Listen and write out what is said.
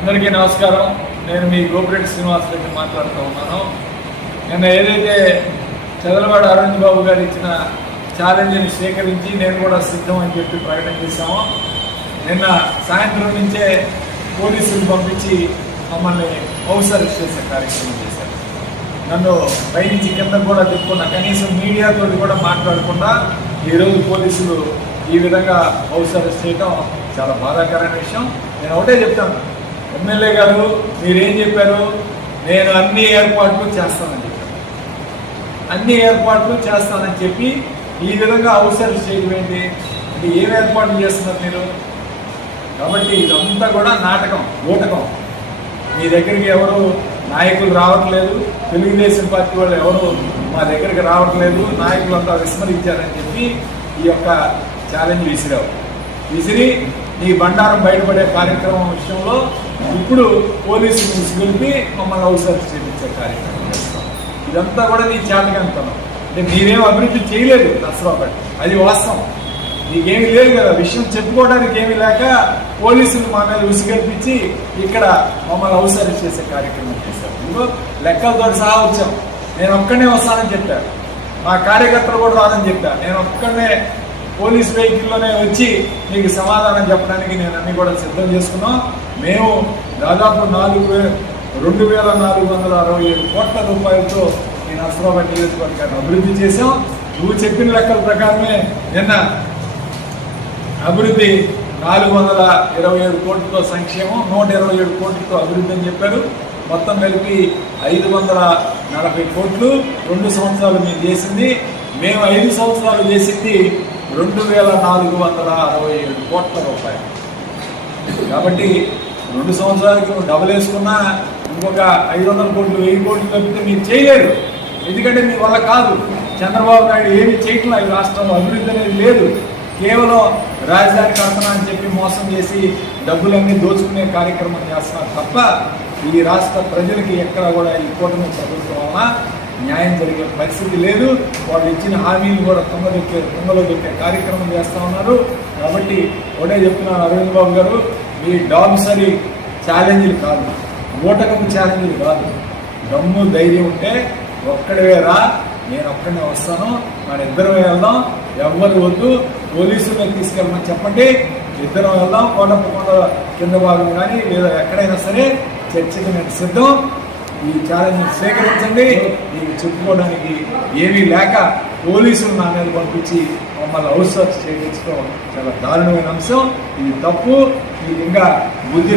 అందరికీ నమస్కారం. నేను మీ గోపిరెడ్డి శ్రీనివాస్ రెడ్డి మాట్లాడుతూ ఉన్నాను. నిన్న ఏదైతే చదలవాడ అరవింద్ బాబు గారు ఇచ్చిన ఛాలెంజ్ని స్వీకరించి నేను కూడా సిద్ధం అని చెప్పి ప్రకటన చేశాము. నిన్న సాయంత్రం నుంచే పోలీసులు పంపించి మమ్మల్ని హౌస్ అరెస్ట్ చేసే కార్యక్రమం చేశారు. నన్ను పైనుంచి కింద కూడా తిప్పుకున్న, కనీసం మీడియాతో కూడా మాట్లాడకుండా ఈరోజు పోలీసులు ఈ విధంగా హౌస్ అరెస్ట్ చేయడం చాలా బాధాకరమైన విషయం. నేను ఒకటే చెప్తాను, ఎమ్మెల్యే గారు మీరేం చెప్పారు, నేను అన్ని ఏర్పాట్లు చేస్తానని చెప్పాను. అన్ని ఏర్పాట్లు చేస్తానని చెప్పి ఈ విధంగా హౌస్ అరెస్ట్ చేయడం ఏంటి అంటే ఏం ఏర్పాట్లు చేస్తున్నారు మీరు? కాబట్టి ఇదంతా కూడా నాటకం, ఊటకం. మీ దగ్గరికి ఎవరు నాయకులు రావట్లేదు, తెలుగుదేశం పార్టీ వాళ్ళు ఎవరు మా దగ్గరికి రావట్లేదు, నాయకులంతా విస్మరించారని చెప్పి ఈ యొక్క ఛాలెంజ్ విసిరి ఈ బండారం బయటపడే కార్యక్రమం విషయంలో ఇప్పుడు పోలీసులు తీసుకెళ్ళి మమ్మల్ని హౌస్ అరెస్ట్ చేయించే కార్యక్రమం చేస్తాం. ఇదంతా కూడా నీ చేతకంతనం. అంటే మీరేం అభివృద్ధి చేయలేదు నర్సరావుపేట, అది వాస్తవం. నీకేమీ లేదు కదా, విషయం చెప్పుకోవడానికి ఏమీ లేక పోలీసులు మా మీద ఉసిగల్పించి ఇక్కడ మమ్మల్ని హౌస్ అరెస్ట్ చేసే కార్యక్రమం చేశారు. ఇంకో లెక్కలతో సహా వచ్చాం. నేను ఒక్కడనే వస్తానని చెప్పాను, మా కార్యకర్తలు కూడా రాదని చెప్పాను. నేను ఒక్కడనే పోలీస్ వెహికల్లోనే వచ్చి మీకు సమాధానం చెప్పడానికి నేను అన్ని కూడా సిద్ధం చేసుకున్నాం. మేము దాదాపు 2,467 కోట్ల రూపాయలతో ఈ నర్సరావుపేట నియోజకవర్గాన్ని అభివృద్ధి చేశాం. నువ్వు చెప్పిన లెక్కల ప్రకారమే నిన్న అభివృద్ధి 427 కోట్లతో సంక్షేమం, 127 కోట్లతో అభివృద్ధి అని చెప్పారు. మొత్తం కలిపి 540 కోట్లు 2 సంవత్సరాలు మీరు చేసింది. మేము 5 సంవత్సరాలు చేసింది 2,467 కోట్ల రూపాయలు. కాబట్టి 2 సంవత్సరాలకి నువ్వు డబుల్ వేసుకున్నా ఇంకొక 500 కోట్లు 1000 కోట్లు తప్పితే మీరు చేయలేరు. ఎందుకంటే మీ వల్ల కాదు. చంద్రబాబు నాయుడు ఏమి చేయట్లా, ఈ రాష్ట్రంలో అభివృద్ధి అనేది లేదు. కేవలం రాజధాని కడతనా అని చెప్పి మోసం చేసి డబ్బులన్నీ దోచుకునే కార్యక్రమం చేస్తున్నారు తప్ప ఈ రాష్ట్ర ప్రజలకి ఎక్కడ కూడా ఈ కూటమి ప్రభుత్వం వల్ల న్యాయం జరిగే పరిస్థితి లేదు. వాళ్ళు ఇచ్చిన హామీలు కూడా తుంగలో దొక్కే కార్యక్రమం చేస్తూ ఉన్నారు. కాబట్టి ఒకటే చెప్తున్నాను, అరవింద్ బాబు గారు, మీ డాబ్సరీ ఛాలెంజ్లు కాదు, ఊటకపు ఛాలెంజ్లు కాదు. దమ్ము ధైర్యం ఉంటే ఒక్కడే రా, నేను ఒక్కడే వస్తాను, మన ఇద్దరం వెళ్దాం, ఎవ్వరు వద్దు, పోలీసులకు తీసుకెళ్ళమని చెప్పండి, ఇద్దరం వెళ్దాం, కొండ కింద భాగం కానీ లేదా ఎక్కడైనా సరే చర్చకి నేను సిద్ధం. ఈ ఛాలెంజ్ స్వీకరించండి. మీకు చెప్పుకోవడానికి ఏమీ లేక పోలీసులు నా మీద పంపించి మమ్మల్ని హౌస్ అరెస్ట్ చేయించడం చాలా దారుణమైన అంశం. ఇది తప్పు. మీకు ఇంకా బుద్ధి